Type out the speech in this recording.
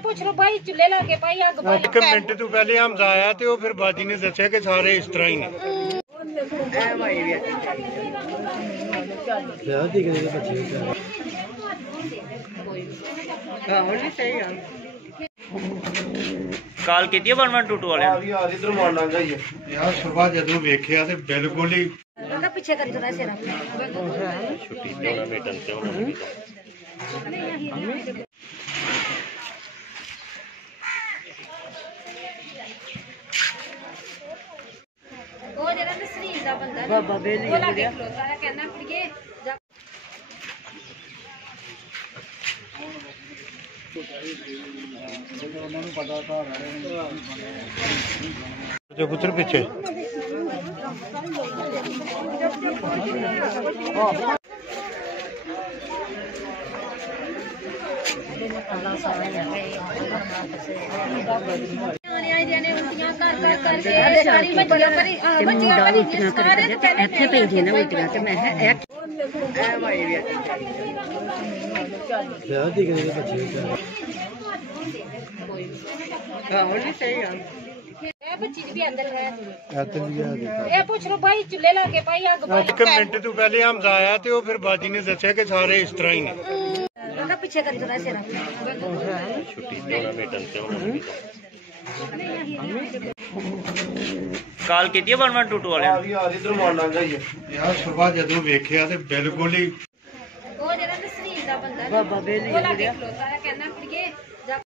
पुछ लो भाई चुल्हे ला के भाई अग बाल 1 मिनट तो पहले हमजा आया तो फिर बाजी ने दसिया कि सारे इस तरह ही ने। ਕਾਲ ਕੀਤੀ 112 ਵਾਲਿਆਂ ਯਾਰ ਇਧਰ ਮਾਰਨਾ ਚਾਹੀਏ ਯਾਰ ਸੁਬਾਹ ਜਦੋਂ ਵੇਖਿਆ ਤੇ ਬਿਲਕੁਲ ਹੀ का पीछे कर थोड़ा से ਛੁੱਟੀ ਤੇ ਉਹਨਾਂ ਮੀਟਨ ਤੇ ਉਹਨਾਂ ਨੇ ਉਹ ਜਿਹੜਾ ਨਾ ਸਰੀਰ ਦਾ ਬੰਦਾ ਬਾਬਾ ਬੇਲੀ ਉਹ ਲਾ ਕੇ ਖਲੋਤਾ ਹੈ ਕਹਿੰਦਾ ਕੁੜੀਏ ਜਾ ਉਹਨਾਂ ਨੂੰ ਪਤਾ ਤਾਂ जो पुत्र पीछे ਇੱਥੇ ਪੈਂਦੀਆਂ ਨੇ ਉਲਟੀਆਂ ਤੇ ਮੈਂ बच्ची भी अंदर है ये पूछ लो भाई चुल्हे ला के भाई अग बाल 1 मिनट तो पहले हमजा आया तो फिर बाजी ने दसिया कि सारे इस तरह ही ने। का पीछे कर थोड़ा से ਛੁੱਟੀ ਤੇ ਉਹਨਾਂ ਮੀਟਨ ਤੇ ਉਹਨਾਂ ਨੇ ਕਾਲ ਕੀਤੀ 112 ਵਾਲਿਆਂ ਯਾਰ ਇਧਰ ਮਾਰਨਾ ਚਾਹੀਏ ਯਾਰ ਸੁਬਾਹ ਜਦੋਂ ਵੇਖਿਆ ਤੇ ਬਿਲਕੁਲ ਹੀ ਉਹ ਜਿਹੜਾ ਨਾ ਸਰੀਰ ਦਾ ਬੰਦਾ ਬਾਬਾ ਬੇਲੀ ਉਹ ਲਾ ਕੇ ਖਲੋਤਾ ਹੈ